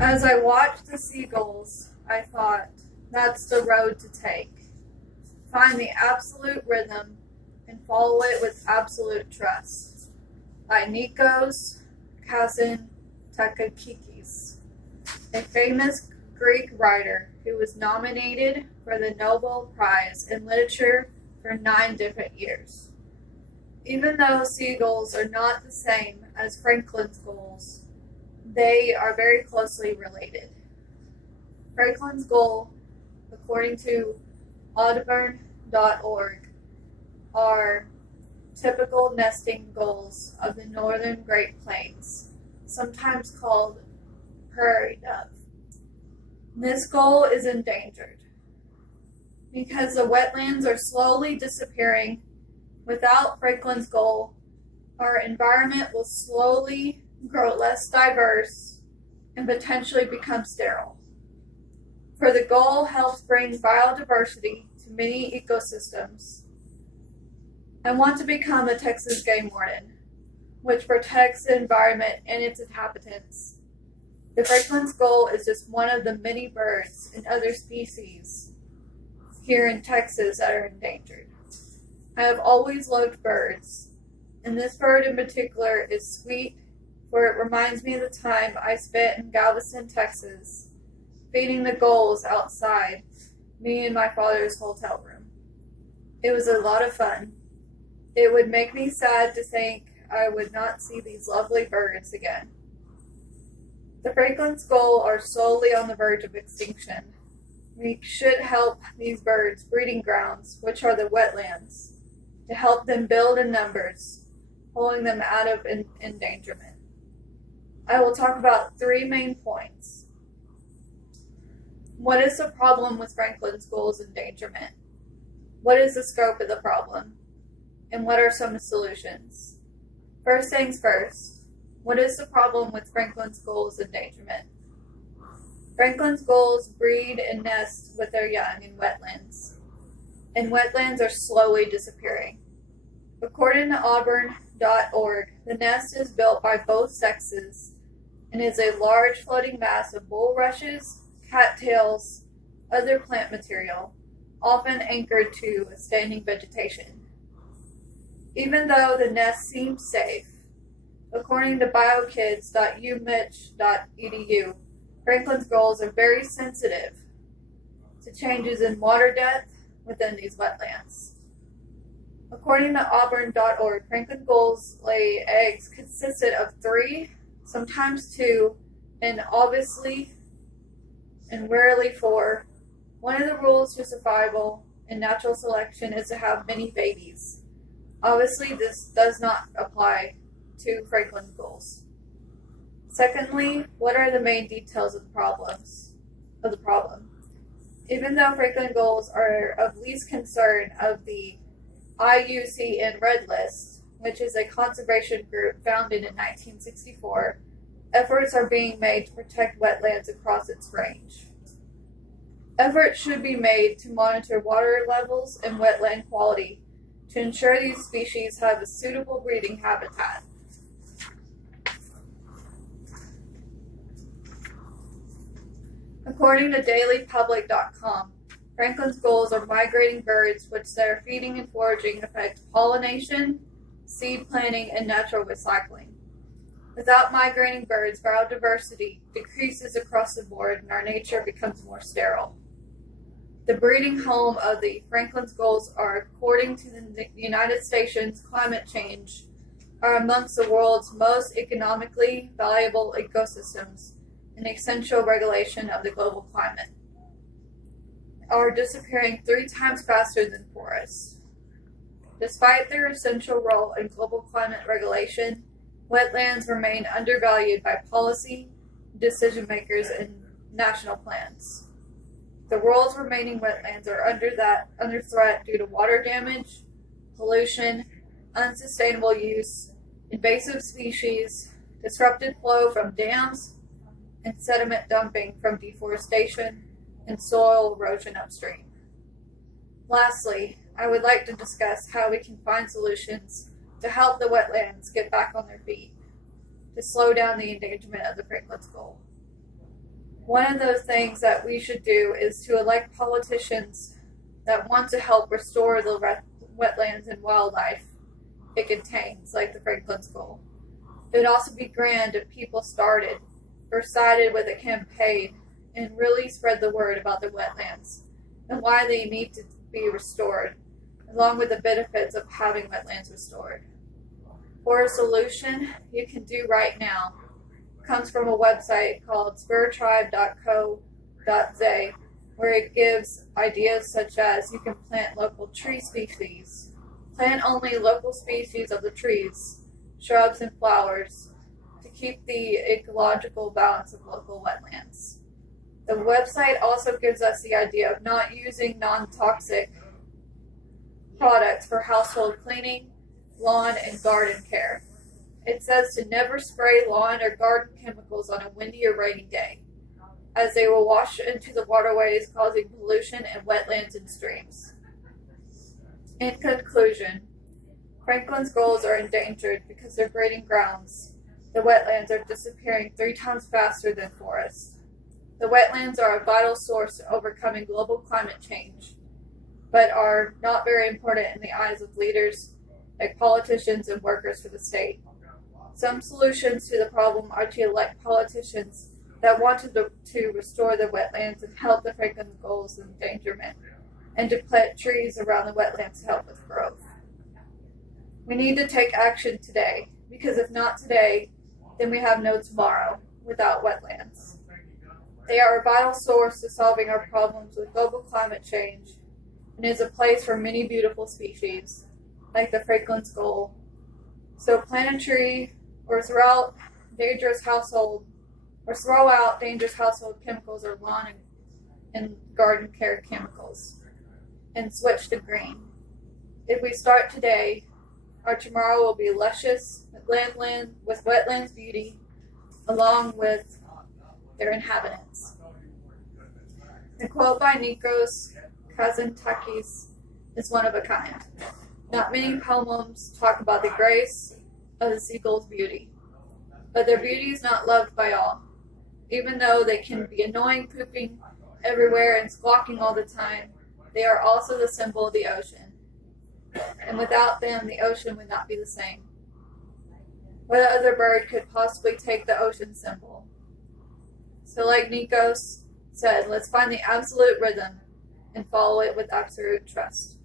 As I watched the seagulls, I thought, that's the road to take. Find the absolute rhythm and follow it with absolute trust. By Nikos Kazantzakis, a famous Greek writer who was nominated for the Nobel Prize in Literature for 9 different years. Even though seagulls are not the same as Franklin's gulls, they are very closely related. Franklin's gull, according to Audubon.org, are typical nesting gulls of the northern Great Plains, sometimes called prairie dove. This gull is endangered because the wetlands are slowly disappearing. Without Franklin's gull, our environment will slowly grow less diverse and potentially become sterile. For the gull helps bring biodiversity to many ecosystems. I want to become a Texas game warden, which protects the environment and its inhabitants. The Franklin's gull is just one of the many birds and other species here in Texas that are endangered. I have always loved birds, and this bird in particular is sweet, for it reminds me of the time I spent in Galveston, Texas, feeding the gulls outside me and my father's hotel room. It was a lot of fun. It would make me sad to think I would not see these lovely birds again. The Franklin's gull are slowly on the verge of extinction. We should help these birds' breeding grounds, which are the wetlands, to help them build in numbers, pulling them out of endangerment. I will talk about 3 main points. What is the problem with Franklin's gull's endangerment? What is the scope of the problem? And what are some solutions? First things first, what is the problem with Franklin's gull's endangerment? Franklin's gulls breed and nest with their young in wetlands, and wetlands are slowly disappearing. According to Auburn.org, the nest is built by both sexes and is a large floating mass of bulrushes, cattails, other plant material, often anchored to a standing vegetation. Even though the nest seems safe, according to biokids.umich.edu, Franklin's gulls are very sensitive to changes in water depth within these wetlands. According to Auburn.org, Franklin gulls lay eggs consistent of 3, sometimes 2, and obviously and rarely 4. One of the rules to survival in natural selection is to have many babies. Obviously, this does not apply to Franklin gulls. Secondly, what are the main details of the problem? Even though Franklin gulls are of least concern of the IUCN Red List, which is a conservation group founded in 1964, efforts are being made to protect wetlands across its range. Efforts should be made to monitor water levels and wetland quality to ensure these species have a suitable breeding habitat. According to dailypublic.com, Franklin's gulls are migrating birds which their feeding and foraging affect pollination, seed planting, and natural recycling. Without migrating birds, biodiversity decreases across the board and our nature becomes more sterile. The breeding home of the Franklin's gulls are, according to the United States Climate Change, are amongst the world's most economically valuable ecosystems, an essential regulation of the global climate, are disappearing 3 times faster than forests. Despite their essential role in global climate regulation, wetlands remain undervalued by policy, decision makers, and national plans. The world's remaining wetlands are under threat due to water damage, pollution, unsustainable use, invasive species, disrupted flow from dams, and sediment dumping from deforestation and soil erosion upstream. Lastly, I would like to discuss how we can find solutions to help the wetlands get back on their feet, to slow down the endangerment of the Franklin's gull. One of those things that we should do is to elect politicians that want to help restore the wetlands and wildlife it contains, like the Franklin's Gull. It would also be grand if people started or sided with a campaign and really spread the word about the wetlands and why they need to be restored, along with the benefits of having wetlands restored. For a solution you can do right now comes from a website called spurtribe.co.za, where it gives ideas such as you can plant local tree species, plant only local species of the trees, shrubs, and flowers to keep the ecological balance of local wetlands. The website also gives us the idea of not using non-toxic products for household cleaning, lawn, and garden care. It says to never spray lawn or garden chemicals on a windy or rainy day, as they will wash into the waterways, causing pollution in wetlands and streams. In conclusion, Franklin's gulls are endangered because their breeding grounds, the wetlands, are disappearing 3 times faster than forests. The wetlands are a vital source to overcoming global climate change, but are not very important in the eyes of leaders like politicians and workers for the state. Some solutions to the problem are to elect politicians that want to restore the wetlands and help the Franklin Gull's endangerment, and to plant trees around the wetlands to help with growth. We need to take action today, because if not today, then we have no tomorrow without wetlands. They are a vital source to solving our problems with global climate change, and is a place for many beautiful species, like the Franklin's Gull. So plant a tree, or throw out dangerous household chemicals or lawn and garden care chemicals, and switch to green. If we start today, our tomorrow will be luscious with wetlands beauty, along with their inhabitants. The quote by Nikos Kazantzakis is one of a kind. Not many poems talk about the grace of the seagull's beauty, but their beauty is not loved by all. Even though they can be annoying, pooping everywhere and squawking all the time, they are also the symbol of the ocean. And without them, the ocean would not be the same. What other bird could possibly take the ocean symbol? So like Nikos said, let's find the absolute rhythm and follow it with absolute trust.